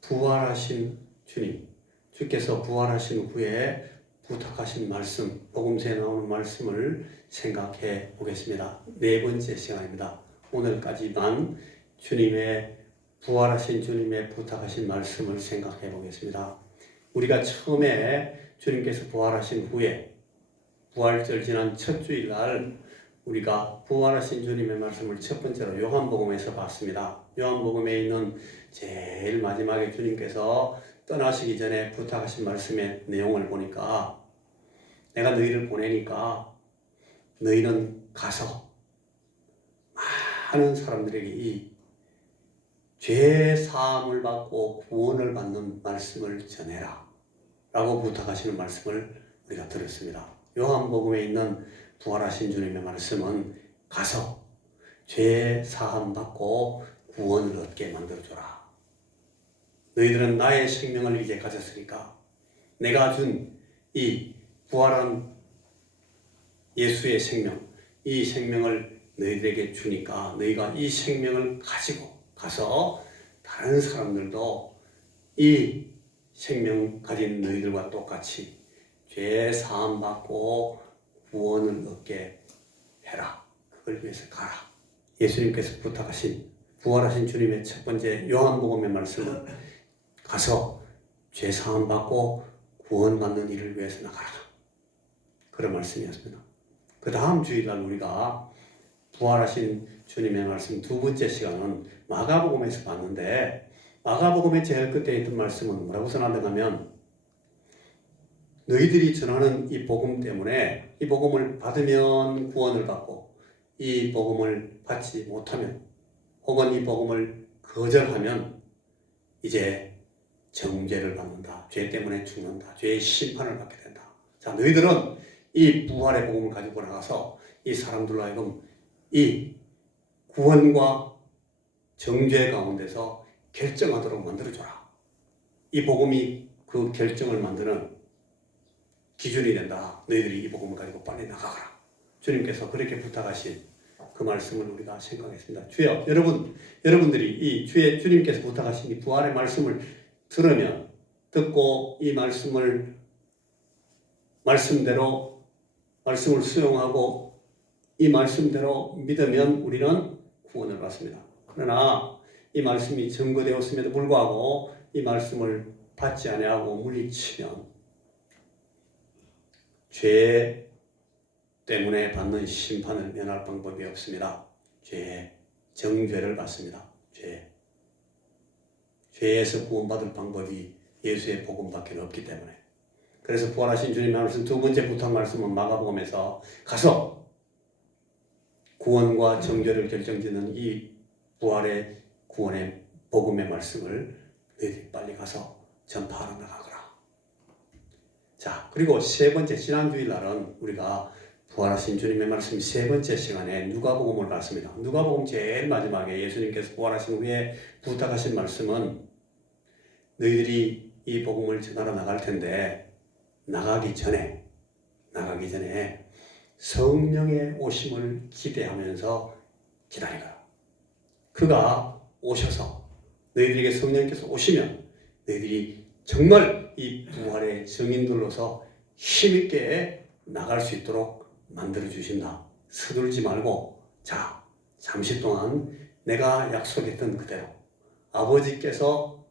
부활하신 주님, 주께서 부활하신 후에 부탁하신 말씀, 복음서에 나오는 말씀을 생각해 보겠습니다. 네 번째 시간입니다. 오늘까지만 부활하신 주님의 부탁하신 말씀을 생각해 보겠습니다. 우리가 처음에 주님께서 부활하신 후에 부활절 지난 첫 주일날 우리가 부활하신 주님의 말씀을 첫 번째로 요한복음에서 봤습니다. 요한복음에 있는 제일 마지막에 주님께서 떠나시기 전에 부탁하신 말씀의 내용을 보니까 내가 너희를 보내니까 너희는 가서 많은 사람들에게 이 죄 사함을 받고 구원을 받는 말씀을 전해라 라고 부탁하시는 말씀을 우리가 들었습니다. 요한복음에 있는 부활하신 주님의 말씀은 가서 죄 사함 받고 구원을 얻게 만들어줘라. 너희들은 나의 생명을 이제 가졌으니까 내가 준 이 부활한 예수의 생명, 이 생명을 너희들에게 주니까 너희가 이 생명을 가지고 가서 다른 사람들도 이 생명 가진 너희들과 똑같이 죄 사함 받고 구원을 얻게 해라. 그걸 위해서 가라. 예수님께서 부탁하신 부활하신 주님의 첫 번째 요한복음의 말씀은 가서 죄 사함 받고 구원 받는 일을 위해서 나가라. 그런 말씀이었습니다. 그 다음 주일날 우리가 부활하신 주님의 말씀 두 번째 시간은 마가복음에서 봤는데 마가복음의 제일 끝에 있던 말씀은 뭐라고 전하는가면 너희들이 전하는 이 복음 때문에 이 복음을 받으면 구원을 받고 이 복음을 받지 못하면 혹은 이 복음을 거절하면 이제 정죄를 받는다. 죄 때문에 죽는다. 죄의 심판을 받게 된다. 자, 너희들은 이 부활의 복음을 가지고 나가서 이 사람들로 하여금 이 구원과 정죄 가운데서 결정하도록 만들어줘라. 이 복음이 그 결정을 만드는 기준이 된다. 너희들이 이 복음을 가지고 빨리 나가거라. 주님께서 그렇게 부탁하신 그 말씀을 우리가 생각했습니다. 주여, 여러분들이 이 주님께서 부탁하신 이 부활의 말씀을 들으면, 듣고 이 말씀을 수용하고 이 말씀대로 믿으면 우리는 구원을 받습니다. 그러나 이 말씀이 증거되었음에도 불구하고 이 말씀을 받지 아니하고 물리치면 죄 때문에 받는 심판을 면할 방법이 없습니다. 정죄를 받습니다. 죄에서 구원받을 방법이 예수의 복음밖에 없기 때문에. 그래서 부활하신 주님의 말씀 두 번째 부탁 말씀은 마가복음에서 가서 구원과 정죄를 결정짓는 이 구원의 복음의 말씀을 너희들이 빨리 가서 전파하러 나가거라. 자, 그리고 세 번째 지난주일 날은 우리가 부활하신 주님의 말씀 세 번째 시간에 누가복음을 봤습니다. 누가복음 제일 마지막에 예수님께서 부활하신 후에 부탁하신 말씀은 너희들이 이 복음을 전하러 나갈 텐데 나가기 전에 성령의 오심을 기대하면서 기다리라. 그가 오셔서 너희들에게 성령께서 오시면 너희들이 정말 이 부활의 증인들로서 힘있게 나갈 수 있도록 만들어주신다. 서둘지 말고 자, 잠시 동안 내가 약속했던 그대로 아버지께서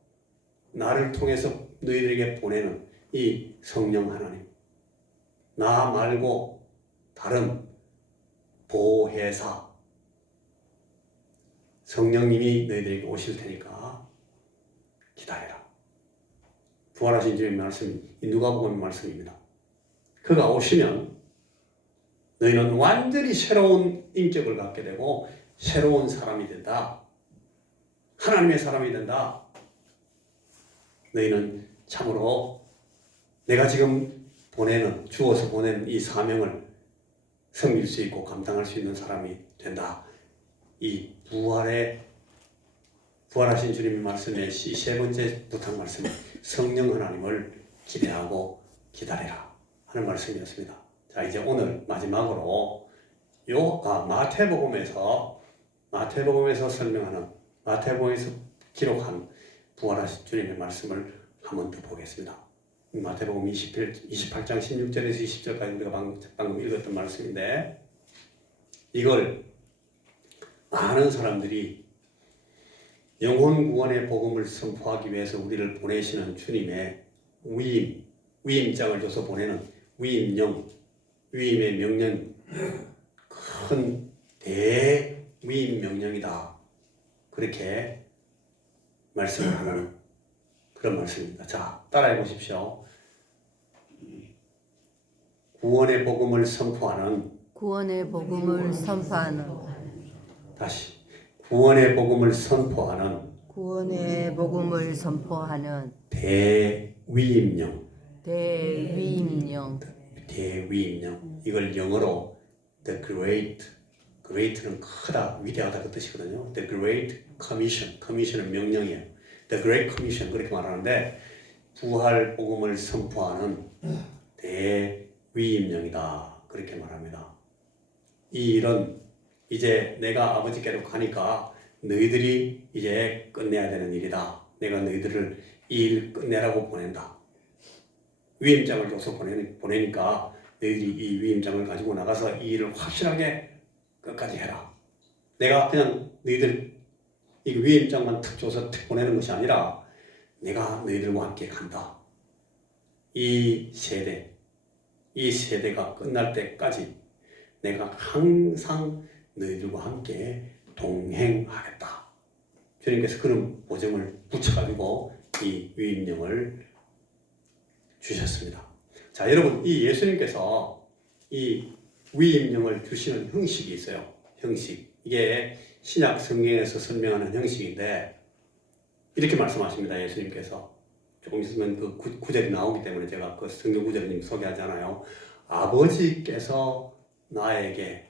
나를 통해서 너희들에게 보내는 이 성령 하나님, 나 말고 다른 보혜사 성령님이 너희들에게 오실 테니까 기다려라. 부활하신 주님의 말씀이 누가복음 말씀입니다. 그가 오시면 너희는 완전히 새로운 인격을 갖게 되고 새로운 사람이 된다. 하나님의 사람이 된다. 너희는 참으로 내가 지금 주어서 보내는 이 사명을 섬길 수 있고 감당할 수 있는 사람이 된다. 이 부활하신 주님의 말씀의 이 세 번째 부탁 말씀은 성령 하나님을 기대하고 기다리라 하는 말씀이었습니다. 자, 이제 오늘 마지막으로 마태복음에서 기록한 부활하신 주님의 말씀을 한번 더 보겠습니다. 마태복음 28장 16절에서 20절까지 우리가 방금 읽었던 말씀인데, 이걸 많은 사람들이 영혼 구원의 복음을 선포하기 위해서 우리를 보내시는 주님의 위임장을 줘서 보내는 위임령, 위임의 명령, 큰 대위임 명령이다, 그렇게 말씀을 하는 그런 말씀입니다. 자, 따라해 보십시오. 구원의 복음을 선포하는, 구원의 복음을 선포하는, 다시 구원의 복음을 선포하는 구원의 복음을 선포하는 대위임령, 대위임령, 대위임령. 이걸 영어로 the great는 크다, 위대하다 그 뜻이거든요. The Great Commission, commission은 명령이에요. The Great Commission 그렇게 말하는데, 부활 복음을 선포하는 대위임령이다, 그렇게 말합니다. 이 일은 이제 내가 아버지께로 가니까 너희들이 이제 끝내야 되는 일이다. 내가 너희들을 이 일 끝내라고 보낸다. 위임장을 줘서 보내니까 너희들이 이 위임장을 가지고 나가서 이 일을 확실하게 끝까지 해라. 내가 그냥 너희들 이 위임장만 탁 줘서 탁 보내는 것이 아니라 내가 너희들과 함께 간다. 이 세대가 끝날 때까지 내가 항상 너희들과 함께 동행하겠다. 주님께서 그런 보증을 붙여가지고 이 위임령을 주셨습니다. 자, 여러분, 이 예수님께서 이 위임령을 주시는 형식이 있어요. 형식. 이게 신약 성경에서 설명하는 형식인데, 이렇게 말씀하십니다. 예수님께서. 조금 있으면 그 구절이 나오기 때문에 제가 그 성경 구절을 소개하잖아요. 아버지께서 나에게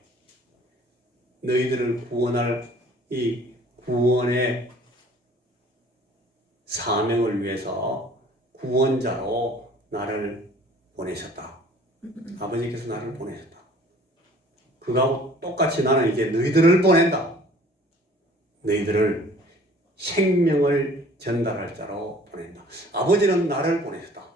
너희들을 구원할 이 구원의 사명을 위해서 구원자로 나를 보내셨다. 아버지께서 나를 보내셨다. 그거하고 똑같이 나는 이제 너희들을 보낸다. 너희들을 생명을 전달할 자로 보낸다. 아버지는 나를 보내셨다.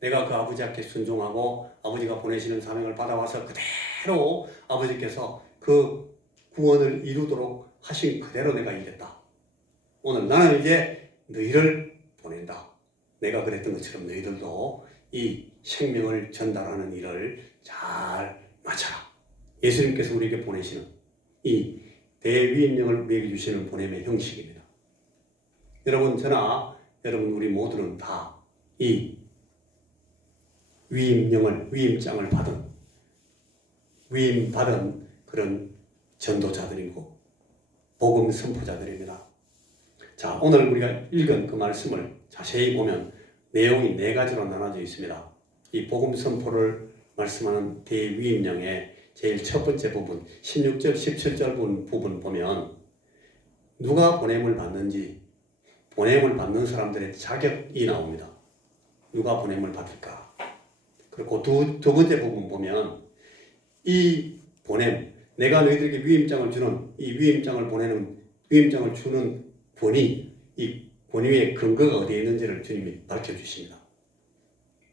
내가 그 아버지 앞에 순종하고 아버지가 보내시는 사명을 받아와서 그대로 아버지께서 그 구원을 이루도록 하신 그대로 내가 일했다. 오늘 나는 이제 너희를 보낸다. 내가 그랬던 것처럼 너희들도 이 생명을 전달하는 일을 잘 마쳐라. 예수님께서 우리에게 보내시는 이 대위임령을 우리에게 주시는 보냄의 형식입니다. 여러분, 저나 여러분 우리 모두는 다 이 위임장을 위임받은 그런 전도자들이고 복음 선포자들입니다. 자, 오늘 우리가 읽은 그 말씀을 자세히 보면 내용이 4가지로 나눠져 있습니다. 이 복음 선포를 말씀하는 대위임령의 제일 첫 번째 부분, 16절, 17절 부분 보면 누가 보냄을 받는지, 보냄을 받는 사람들의 자격이 나옵니다. 누가 보냄을 받을까? 그리고 두 번째 부분 보면 이 보냄, 내가 너희들에게 위임장을 주는 이 위임장을 주는 권위, 이 권위의 근거가 어디에 있는지를 주님이 밝혀주십니다.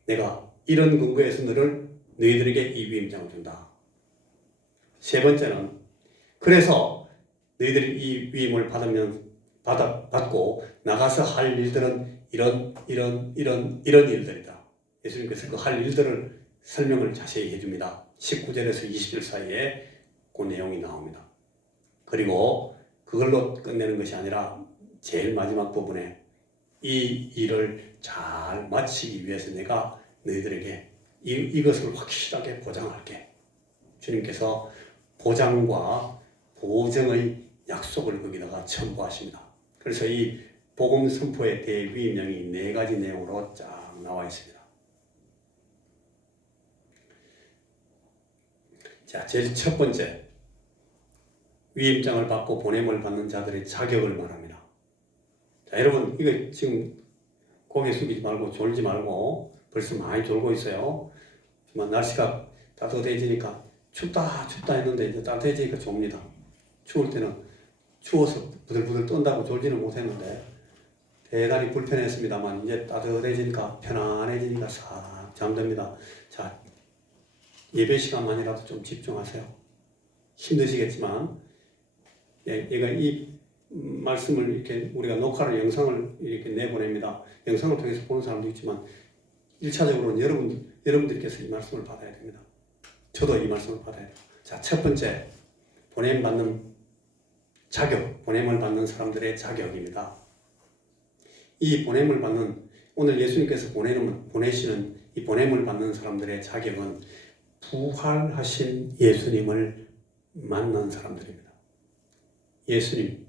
내가 이런 근거에서 너희들에게 이 위임장을 준다. 세 번째는, 그래서 너희들이 이 위임을 받고 나가서 할 일들은 이런 일들이다. 예수님께서 그 할 일들을 설명을 자세히 해줍니다. 19절에서 20절 사이에 그 내용이 나옵니다. 그리고 그걸로 끝내는 것이 아니라 제일 마지막 부분에 이 일을 잘 마치기 위해서 내가 너희들에게 이것을 확실하게 보장할게. 주님께서 보장과 보증의 약속을 거기다가 첨부하십니다. 그래서 이 복음 선포의 대위임령이 4가지 내용으로 쫙 나와 있습니다. 자, 제일 첫 번째, 위임장을 받고 보냄을 받는 자들의 자격을 말합니다. 자, 여러분, 이거 지금 고개 숙이지 말고 졸지 말고 벌써 많이 졸고 있어요. 정말 날씨가 따뜻해지니까 춥다 했는데 이제 따뜻해지니까 좁니다. 추울 때는 추워서 부들부들 떤다고 졸지는 못했는데 대단히 불편했습니다만 이제 따뜻해지니까 편안해지니까 싹 잠듭니다. 자, 예배 시간만이라도 좀 집중하세요. 힘드시겠지만 얘가 이 말씀을 이렇게 우리가 녹화로 영상을 이렇게 내보냅니다. 영상을 통해서 보는 사람도 있지만 1차적으로는 여러분들께서 이 말씀을 받아야 됩니다. 저도 이 말씀을 받아야 돼요. 자, 첫 번째 보냄받는 자격, 보냄을 받는 사람들의 자격입니다. 이 보냄을 받는 오늘 예수님께서 보내시는 이 보냄을 받는 사람들의 자격은 부활하신 예수님을 만난 사람들입니다. 예수님,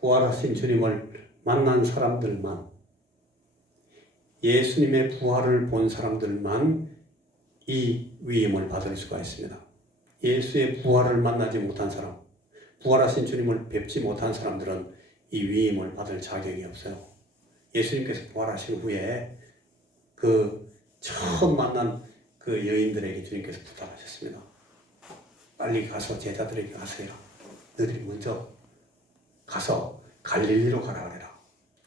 부활하신 주님을 만난 사람들만, 예수님의 부활을 본 사람들만 이 위임을 받을 수가 있습니다. 예수의 부활을 만나지 못한 사람, 부활하신 주님을 뵙지 못한 사람들은 이 위임을 받을 자격이 없어요. 예수님께서 부활하신 후에 그 처음 만난 그 여인들에게 주님께서 부탁하셨습니다. 빨리 가서 제자들에게 가세요. 너희들이 먼저 가서 갈릴리로 가라 그래라.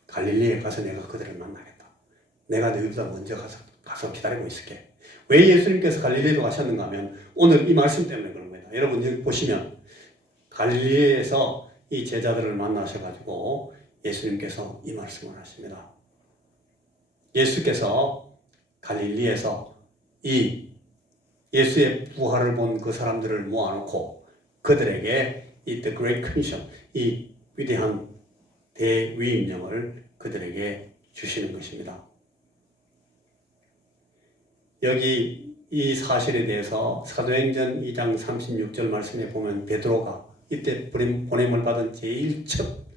갈릴리에 가서 내가 그들을 만나겠다. 내가 너희보다 먼저 가서 기다리고 있을게. 왜 예수님께서 갈릴리로 가셨는가 하면 오늘 이 말씀 때문에 그런 겁니다. 여러분 여기 보시면 갈릴리에서 이 제자들을 만나셔가지고 예수님께서 이 말씀을 하십니다. 예수께서 갈릴리에서 이 예수의 부활을 본 그 사람들을 모아놓고 그들에게 이 The Great Commission, 이 위대한 대위임령을 그들에게 주시는 것입니다. 여기 이 사실에 대해서 사도행전 2장 36절 말씀에 보면 베드로가 이때 보냄을 받은 제일 첫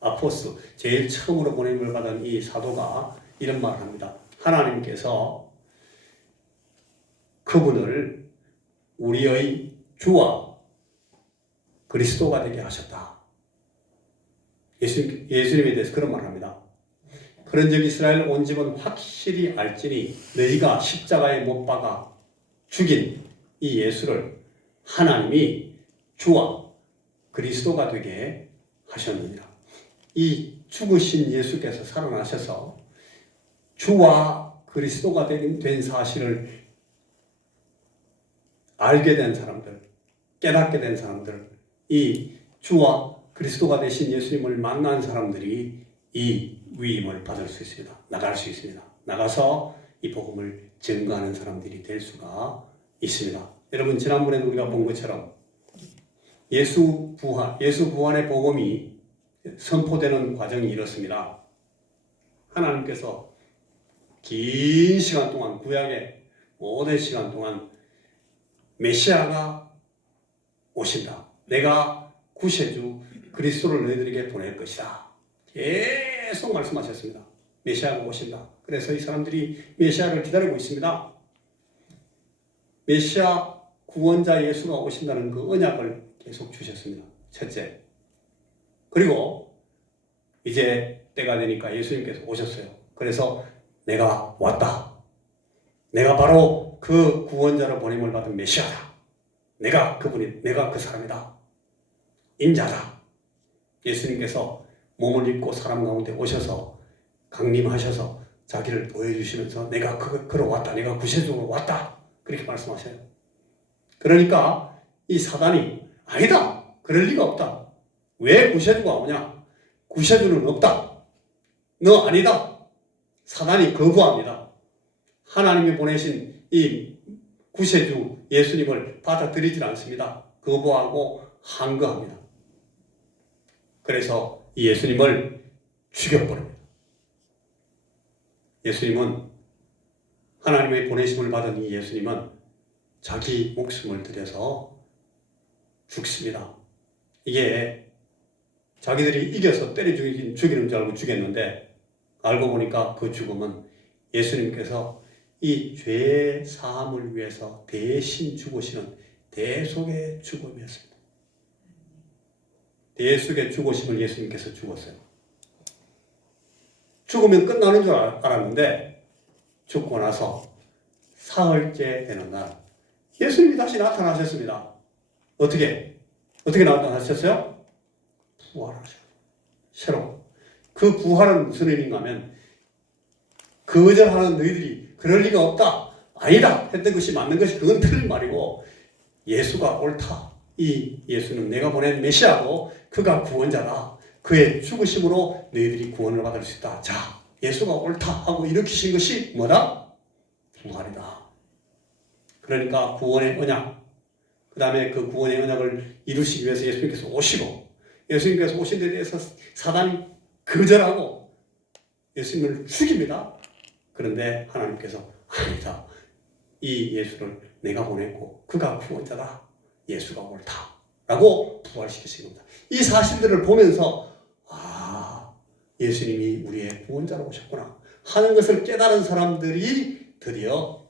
아포스, 제일 처음으로 보냄을 받은 이 사도가 이런 말을 합니다. 하나님께서 그분을 우리의 주와 그리스도가 되게 하셨다. 예수님에 대해서 그런 말을 합니다. 그런즉 이스라엘 온 집은 확실히 알지니 너희가 십자가에 못 박아 죽인 이 예수를 하나님이 주와 그리스도가 되게 하셨느니라. 이 죽으신 예수께서 살아나셔서 주와 그리스도가 된 사실을 알게 된 사람들, 깨닫게 된 사람들, 이 주와 그리스도가 되신 예수님을 만난 사람들이 이 위임을 받을 수 있습니다. 나갈 수 있습니다. 나가서 이 복음을 증거하는 사람들이 될 수가 있습니다. 여러분 지난번에 우리가 본 것처럼 예수 부활의 복음이 선포되는 과정이 이렇습니다. 하나님께서 긴 시간 동안 구약의 오랜 시간 동안 메시아가 오신다. 내가 구세주 그리스도를 너희들에게 보낼 것이다. 계속 말씀하셨습니다. 메시아가 오신다. 그래서 이 사람들이 메시아를 기다리고 있습니다. 메시아 구원자 예수가 오신다는 그 언약을 계속 주셨습니다. 첫째. 그리고 이제 때가 되니까 예수님께서 오셨어요. 그래서 내가 왔다. 내가 바로 그 구원자로 보냄을 받은 메시아다. 내가 그 사람이다. 인자다. 예수님께서 몸을 입고 사람 가운데 오셔서 강림하셔서 자기를 보여주시면서 내가 그로 왔다. 내가 구세주로 왔다. 그렇게 말씀하셔요. 그러니까 이 사단이 아니다. 그럴 리가 없다. 왜 구세주가 오냐? 구세주는 없다. 너 아니다. 사단이 거부합니다. 하나님이 보내신 이 구세주 예수님을 받아들이질 않습니다. 거부하고 항거합니다. 그래서 이 예수님을 죽여버립니다. 예수님은 하나님의 보내심을 받은 이 예수님은 자기 목숨을 들여서 죽습니다. 이게 자기들이 이겨서 때려 죽이는 줄 알고 죽였는데 알고 보니까 그 죽음은 예수님께서 이 죄 사함을 위해서 대신 죽으시는 대속의 죽음이었습니다. 대속의 죽으심을 예수님께서 죽었어요. 죽으면 끝나는 줄 알았는데 죽고 나서 사흘째 되는 날 예수님이 다시 나타나셨습니다. 어떻게 나타나셨어요? 부활하셨어요. 새로 그 부활은 무슨 의미인가 하면 거절하는 너희들이 그럴 리가 없다, 아니다 했던 것이 맞는 것이 그건 틀린 말이고 예수가 옳다. 이 예수는 내가 보낸 메시아고 그가 구원자다. 그의 죽으심으로 너희들이 구원을 받을 수 있다. 자, 예수가 옳다 하고 일으키신 것이 뭐다? 부활이다. 그러니까 구원의 언약, 그 다음에 그 구원의 언약을 이루시기 위해서 예수님께서 오시고, 예수님께서 오신 데 대해서 사단이 거절하고 예수님을 죽입니다. 그런데 하나님께서 아니다. 이 예수를 내가 보냈고 그가 구원자다. 예수가 옳다. 라고 부활시키신 겁니다. 이 사실들을 보면서 예수님이 우리의 구원자로 오셨구나 하는 것을 깨달은 사람들이 드디어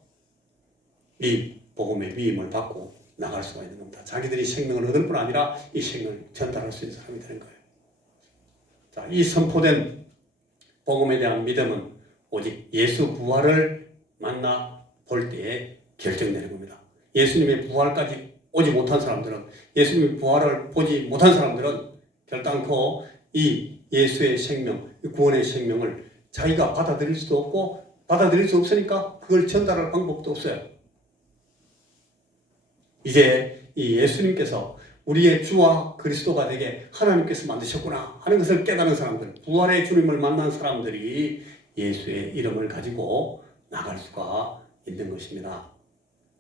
이 복음의 위임을 받고 나갈 수가 있는 겁니다. 자기들이 생명을 얻을 뿐 아니라 이 생명을 전달할 수 있는 사람이 되는 거예요. 자, 이 선포된 복음에 대한 믿음은 오직 예수 부활을 만나 볼 때에 결정되는 겁니다. 예수님의 부활까지 오지 못한 사람들은, 예수님의 부활을 보지 못한 사람들은 결단코 이 예수의 생명, 구원의 생명을 자기가 받아들일 수도 없고, 받아들일 수 없으니까 그걸 전달할 방법도 없어요. 이제 이 예수님께서 우리의 주와 그리스도가 되게 하나님께서 만드셨구나 하는 것을 깨달은 사람들, 부활의 주님을 만난 사람들이 예수의 이름을 가지고 나갈 수가 있는 것입니다.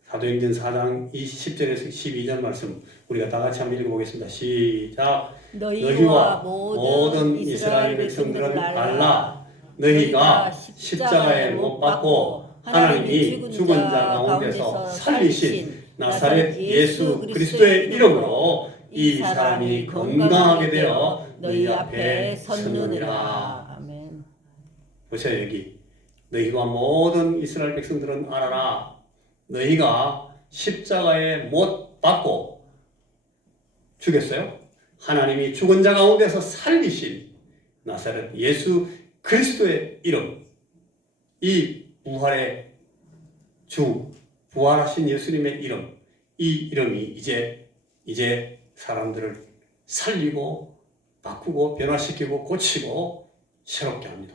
사도행전 4장 10절에서 12절 말씀 우리가 다 같이 한번 읽어보겠습니다. 시작. 너희와 모든 이스라엘 백성들은 알라. 너희가 십자가에 못 박고 하나님이 죽은 자 가운데서 살리신 나사렛 예수 그리스도의 이름으로 이 사람이 건강하게 되어 너희 앞에 섰느니라. 아멘. 보세요. 여기 너희와 모든 이스라엘 백성들은 알아라. 너희가 십자가에 못 박고 죽였어요. 하나님이 죽은 자 가운데서 살리신 나사렛 예수 그리스도의 이름, 이 부활의 주, 부활하신 예수님의 이름, 이 이름이 이제 사람들을 살리고 바꾸고 변화시키고 고치고 새롭게 합니다.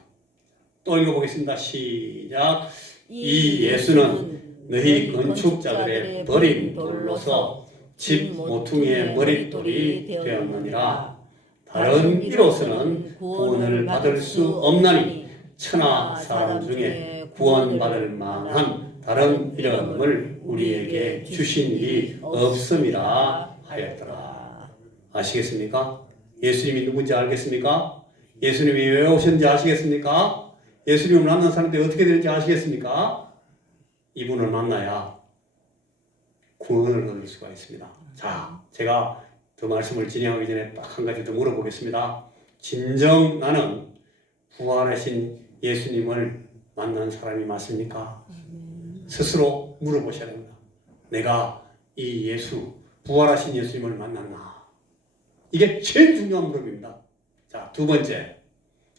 또 읽어보겠습니다. 시작. 이 예수는 너희 건축자들의 버린 돌로서 집 모퉁이의 머릿돌이 되었느니라. 다른 이로서는 구원을 받을 수 없나니 천하 사람 중에 구원받을 만한 다른 이름을 우리에게 주신 일이 없음이라 하였더라. 아시겠습니까? 예수님이 누군지 알겠습니까? 예수님이 왜 오셨는지 아시겠습니까? 예수님을 만난 사람들이 어떻게 되는지 아시겠습니까? 이분을 만나야 구원을 얻을 수가 있습니다. 자, 제가 더 말씀을 진행하기 전에 딱 한 가지 더 물어보겠습니다. 진정 나는 부활하신 예수님을 만난 사람이 맞습니까? 스스로 물어보셔야 됩니다. 내가 이 예수, 부활하신 예수님을 만났나? 이게 제일 중요한 물음입니다. 자, 두 번째.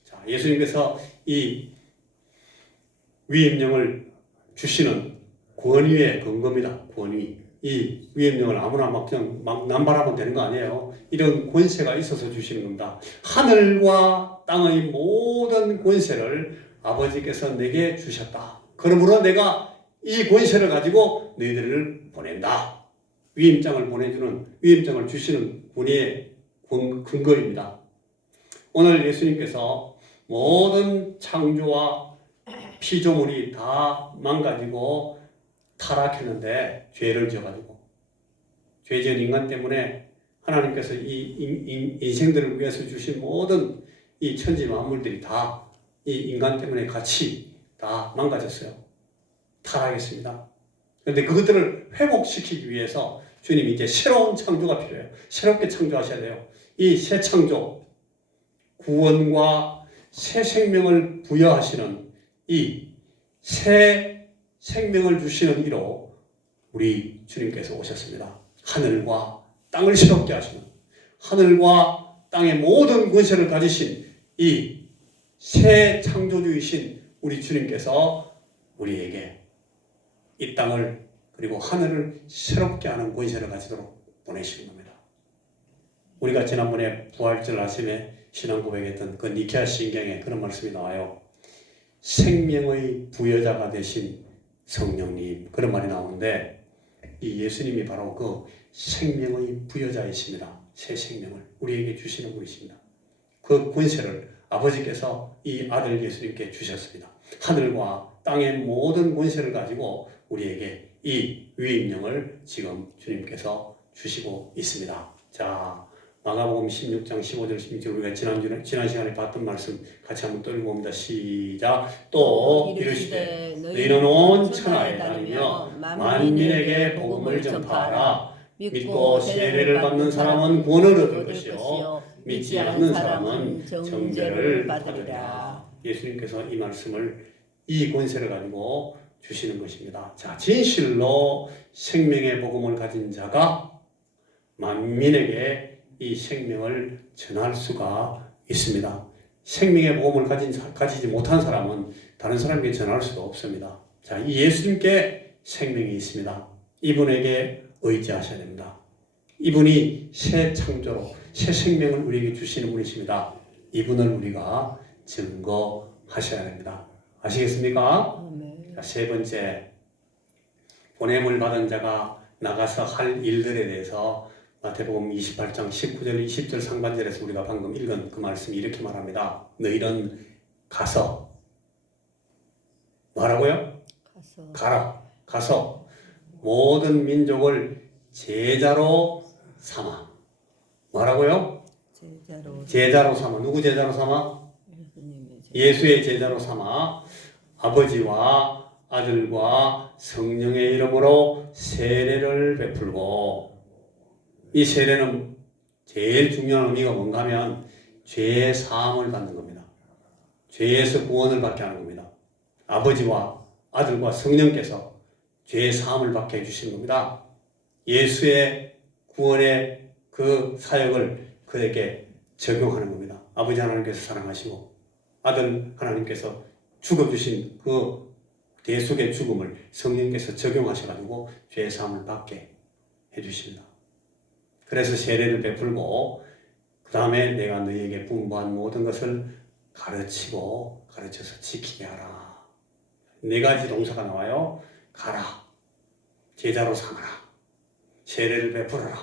자, 예수님께서 이 위임령을 주시는 권위의 근거입니다. 권위. 이 위임령을 아무나 막 그냥 막 남발하면 되는 거 아니에요. 이런 권세가 있어서 주시는 겁니다. 하늘과 땅의 모든 권세를 아버지께서 내게 주셨다. 그러므로 내가 이 권세를 가지고 너희들을 보낸다. 위임장을 주시는 권위의 근거입니다. 오늘 예수님께서 모든 창조와 피조물이 다 망가지고 타락했는데 죄를 지어가지고 죄 지은 인간 때문에 하나님께서 이 인생들을 위해서 주신 모든 이 천지 만물들이 다 이 인간 때문에 같이 다 망가졌어요. 타락했습니다. 그런데 그것들을 회복시키기 위해서 주님이 이제 새로운 창조가 필요해요. 새롭게 창조하셔야 돼요. 이 새 창조, 구원과 새 생명을 부여하시는 이 새 생명을 주시는 이로 우리 주님께서 오셨습니다. 하늘과 땅을 새롭게 하시는, 하늘과 땅의 모든 권세를 가지신 이 새 창조주이신 우리 주님께서 우리에게 이 땅을 그리고 하늘을 새롭게 하는 권세를 가지도록 보내시는 겁니다. 우리가 지난번에 부활절 아침에 신앙 고백했던 그 니케아 신경에 그런 말씀이 나와요. 생명의 부여자가 되신 성령님, 그런 말이 나오는데 이 예수님이 바로 그 생명의 부여자이십니다. 새 생명을 우리에게 주시는 분이십니다. 그 권세를 아버지께서 이 아들 예수님께 주셨습니다. 하늘과 땅의 모든 권세를 가지고 우리에게 이 위임령을 지금 주님께서 주시고 있습니다. 자, 마가복음 16장 15절 16절 우리가 지난 시간에 봤던 말씀 같이 한번 또 읽어봅니다. 시작. 또 이르시되 너희는 온 천하에 다니며 만민에게 복음을 전파하라. 믿고 세례를 받는 사람은 구원을 얻을 것이요 믿지 않는 사람은 정죄를 받으리라. 예수님께서 이 말씀을 이 권세를 가지고 주시는 것입니다. 자, 진실로 생명의 복음을 가진 자가 만민에게 이 생명을 전할 수가 있습니다. 생명의 복음을 가지지 못한 사람은 다른 사람에게 전할 수가 없습니다. 자, 이 예수님께 생명이 있습니다. 이분에게 의지하셔야 됩니다. 이분이 새 창조로 새 생명을 우리에게 주시는 분이십니다. 이분을 우리가 증거하셔야 됩니다. 아시겠습니까? 자, 세 번째, 보냄을 받은 자가 나가서 할 일들에 대해서 마태복음 28장 19절 20절 상반절에서 우리가 방금 읽은 그 말씀이 이렇게 말합니다. 너희는 가서 뭐라고요? 가서 모든 민족을 제자로 삼아. 뭐라고요? 제자로 삼아. 누구 제자로 삼아? 예수의 제자로 삼아 아버지와 아들과 성령의 이름으로 세례를 베풀고, 이 세례는 제일 중요한 의미가 뭔가 하면 죄의 사함을 받는 겁니다. 죄에서 구원을 받게 하는 겁니다. 아버지와 아들과 성령께서 죄의 사함을 받게 해주시는 겁니다. 예수의 구원의 그 사역을 그에게 적용하는 겁니다. 아버지 하나님께서 사랑하시고 아들 하나님께서 죽어주신 그 대속의 죽음을 성령께서 적용하셔가지고 죄의 사함을 받게 해주십니다. 그래서 세례를 베풀고 그 다음에 내가 너희에게 분부한 모든 것을 가르치고 가르쳐서 지키게 하라. 네 가지 동사가 나와요. 가라, 제자로 삼아라, 세례를 베풀어라,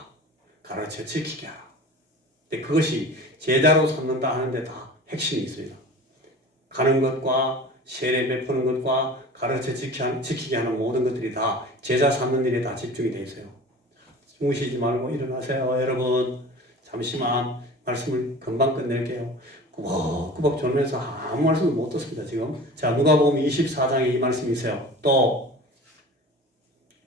가르쳐 지키게 하라. 근데 그것이 제자로 삼는다 하는데 다 핵심이 있습니다. 가는 것과 세례 베푸는 것과 가르쳐 지키게 하는 모든 것들이 다 제자 삼는 일에 다 집중이 되어 있어요. 주무시지 말고 일어나세요. 여러분 잠시만 말씀을 금방 끝낼게요. 꾸벅꾸벅 졸면서 아무 말씀을 못 듣습니다 지금. 자, 누가복음 24장에 이 말씀이 있어요. 또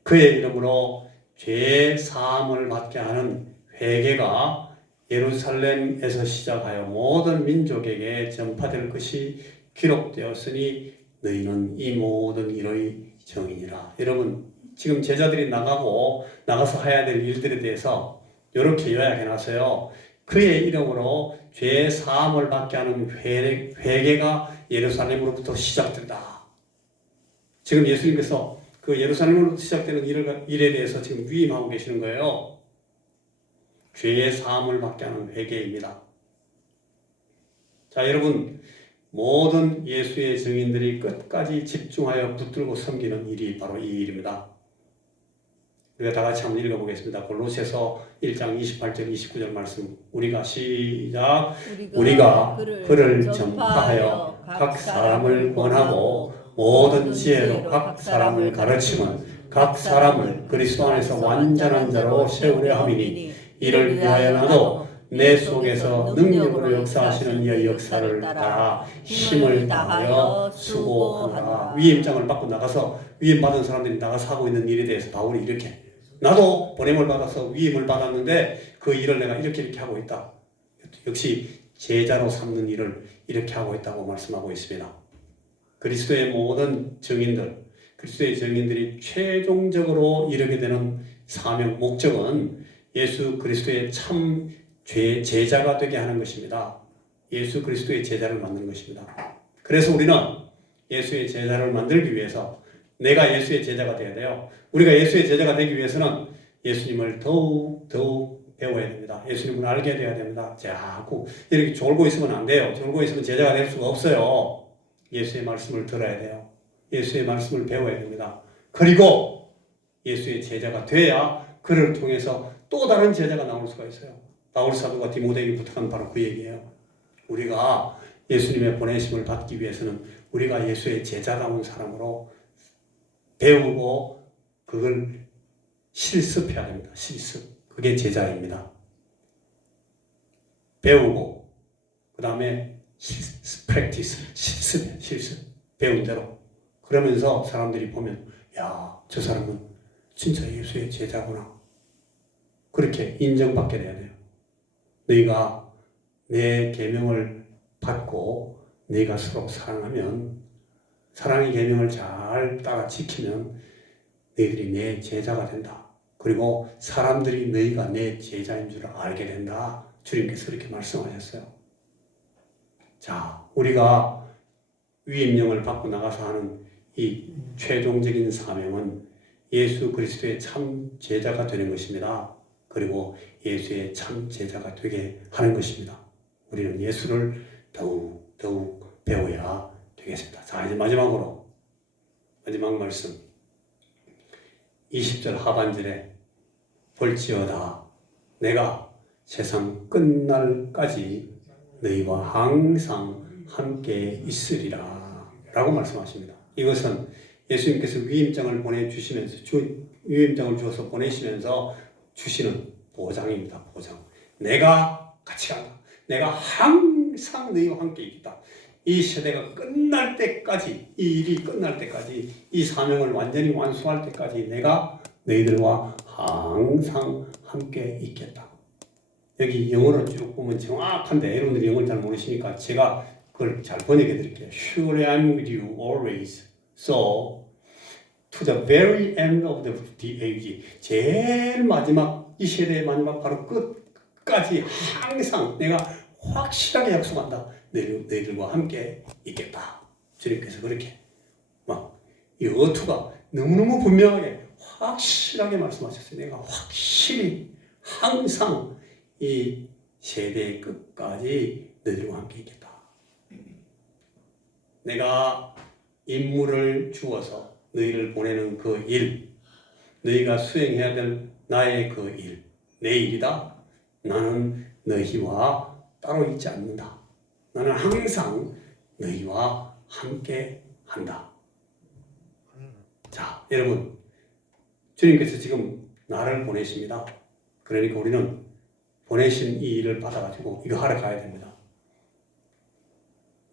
그의 이름으로 죄 사함을 받게 하는 회개가 예루살렘에서 시작하여 모든 민족에게 전파될 것이 기록되었으니 너희는 이 모든 일의 증인이라. 여러분 지금 제자들이 나가서 해야 될 일들에 대해서 이렇게 요약해놨어요. 그의 이름으로 죄 사함을 받게 하는 회개가 예루살렘으로부터 시작된다. 지금 예수님께서 그 예루살렘으로부터 시작되는 일에 대해서 지금 위임하고 계시는 거예요. 죄의 사함을 받게 하는 회개입니다. 자, 여러분 모든 예수의 증인들이 끝까지 집중하여 붙들고 섬기는 일이 바로 이 일입니다. 우리가 다 같이 한번 읽어보겠습니다. 골로새서 1장 28절 29절 말씀 우리가 시작. 우리가 그를 전파하여 각 사람을 권하고 모든 지혜로 각 사람을 가르치면 각 사람을 그리스도 안에서 완전한 자로 세우려 함이니 이를 위하여 나도 내 속에서 능력으로 역사하시는 이의 역사를 따라 힘을 다하여 수고하라. 위임장을 받고 나가서 위임받은 사람들이 나가서 하고 있는 일에 대해서 바울이 이렇게, 나도 보냄을 받아서 위임을 받았는데 그 일을 내가 이렇게 하고 있다. 역시 제자로 삼는 일을 이렇게 하고 있다고 말씀하고 있습니다. 그리스도의 모든 증인들, 그리스도의 증인들이 최종적으로 이르게 되는 사명, 목적은 예수 그리스도의 참 제자가 되게 하는 것입니다. 예수 그리스도의 제자를 만드는 것입니다. 그래서 우리는 예수의 제자를 만들기 위해서 내가 예수의 제자가 되어야 돼요. 우리가 예수의 제자가 되기 위해서는 예수님을 더욱 배워야 됩니다. 예수님을 알게 돼야 됩니다. 자꾸 이렇게 졸고 있으면 안 돼요. 졸고 있으면 제자가 될 수가 없어요. 예수의 말씀을 들어야 돼요. 예수의 말씀을 배워야 됩니다. 그리고 예수의 제자가 돼야 그를 통해서 또 다른 제자가 나올 수가 있어요. 바울 사도가 디모데에게 부탁한 바로 그 얘기예요. 우리가 예수님의 보내심을 받기 위해서는 우리가 예수의 제자다운 사람으로 배우고 그걸 실습해야 됩니다. 실습. 그게 제자입니다. 배우고 그 다음에 프랙티스, 실습. 배운 대로. 그러면서 사람들이 보면 야, 저 사람은 진짜 예수의 제자구나. 그렇게 인정받게 돼야 돼요. 너희가 내 계명을 받고 너희가 서로 사랑하면, 사랑의 계명을 잘 따라 지키면 너희들이 내 제자가 된다. 그리고 사람들이 너희가 내 제자인 줄 알게 된다. 주님께서 그렇게 말씀하셨어요. 자, 우리가 위임령을 받고 나가서 하는 이 최종적인 사명은 예수 그리스도의 참 제자가 되는 것입니다. 그리고 예수의 참 제자가 되게 하는 것입니다. 우리는 예수를 더욱 배워야 되겠습니다. 자, 이제 마지막 말씀 20절 하반절에 볼지어다 내가 세상 끝날까지 너희와 항상 함께 있으리라 라고 말씀하십니다. 이것은 예수님께서 위임장을 보내주시면서 위임장을 주어서 보내시면서 주시는 보장입니다. 보장. 내가 같이 간다. 내가 항상 너희와 함께 있겠다. 이 세대가 끝날 때까지, 이 일이 끝날 때까지, 이 사명을 완전히 완수할 때까지 내가 너희들과 항상 함께 있겠다. 여기 영어로 쭉 보면 정확한데 여러분들이 영어를 잘 모르시니까 제가 그걸 잘 번역해 드릴게요. Surely I'm with you always. So to the very end of the age. 제일 마지막, 이 세대의 마지막 바로 끝까지 항상 내가 확실하게 약속한다. 너희들과 함께 있겠다. 주님께서 그렇게 이 어투가 너무너무 분명하게 확실하게 말씀하셨어요. 내가 확실히 항상 이 세대의 끝까지 너희들과 함께 있겠다. 내가 임무를 주어서 너희를 보내는 그 일, 너희가 수행해야 될 나의 그 일, 내 일이다. 나는 너희와 따로 있지 않는다. 나는 항상 너희와 함께 한다. 자, 여러분, 주님께서 지금 나를 보내십니다. 그러니까 우리는 보내신 이 일을 받아가지고 이거 하러 가야 됩니다.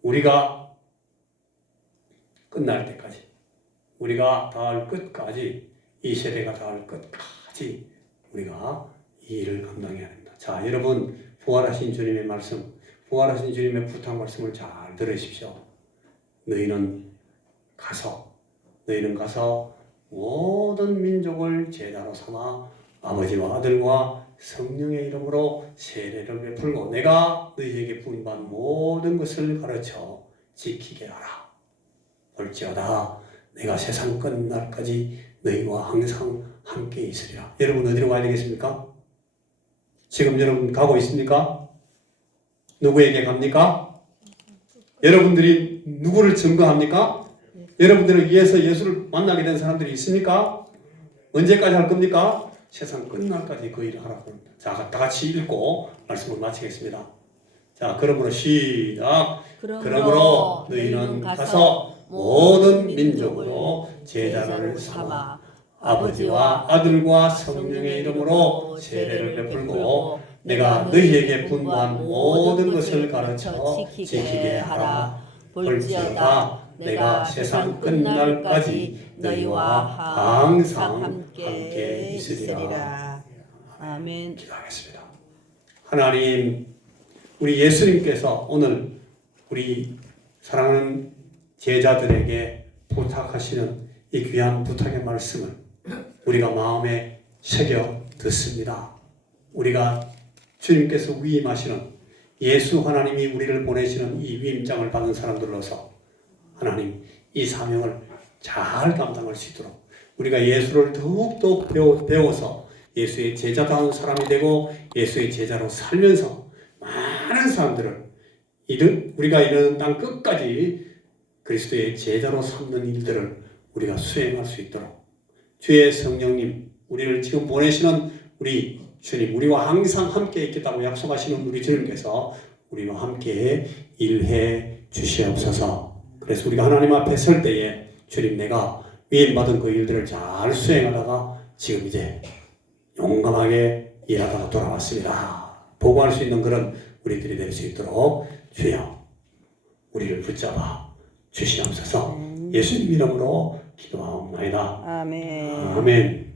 우리가 끝날 때까지, 우리가 닿을 끝까지, 이 세대가 닿을 끝까지 우리가 이 일을 감당해야 됩니다. 자, 여러분, 부활하신 주님의 말씀, 부활하신 주님의 부탁 말씀을 잘 들으십시오. 너희는 가서 모든 민족을 제자로 삼아 아버지와 아들과 성령의 이름으로 세례를 베풀고 내가 너희에게 부임한 모든 것을 가르쳐 지키게 하라. 볼지어다 내가 세상 끝날까지 너희와 항상 함께 있으리라. 여러분 어디로 가야 되겠습니까? 지금 여러분 가고 있습니까? 누구에게 갑니까? 여러분들이 누구를 증거합니까? 여러분들을 위해서 예수를 만나게 된 사람들이 있습니까? 언제까지 할 겁니까? 세상 끝날까지 그 일을 하라고 합니다. 자, 다 같이 읽고 말씀을 마치겠습니다. 자, 그러므로 시작. 그러므로 너희는 가서 모든 민족으로 제자를 삼아 아버지와 아들과 성령의 이름으로 세례를 베풀고 내가 너희에게 분부한 모든 것을 가르쳐 지키게 하라. 볼지어다 내가 세상 끝날까지 너희와 항상 함께 있으리라. 아멘. 기도하겠습니다. 하나님, 우리 예수님께서 오늘 우리 사랑하는 제자들에게 부탁하시는 이 귀한 부탁의 말씀을 우리가 마음에 새겨 듣습니다. 우리가 주님께서 위임하시는 예수 하나님이 우리를 보내시는 이 위임장을 받은 사람들로서 하나님 이 사명을 잘 감당할 수 있도록 우리가 예수를 더욱더 배워서 예수의 제자다운 사람이 되고 예수의 제자로 살면서 많은 사람들을 우리가 이르는 땅 끝까지 그리스도의 제자로 삼는 일들을 우리가 수행할 수 있도록 주의 성령님, 우리를 지금 보내시는 우리 주님, 우리와 항상 함께 있겠다고 약속하시는 우리 주님께서 우리와 함께 일해 주시옵소서. 그래서 우리가 하나님 앞에 설 때에 주님, 내가 위임받은 그 일들을 잘 수행하다가 지금 이제 용감하게 일하다가 돌아왔습니다. 보고할 수 있는 그런 우리들이 될 수 있도록 주여 우리를 붙잡아 주시옵소서. 예수님 이름으로 기도하옵나이다. 아멘. 아멘.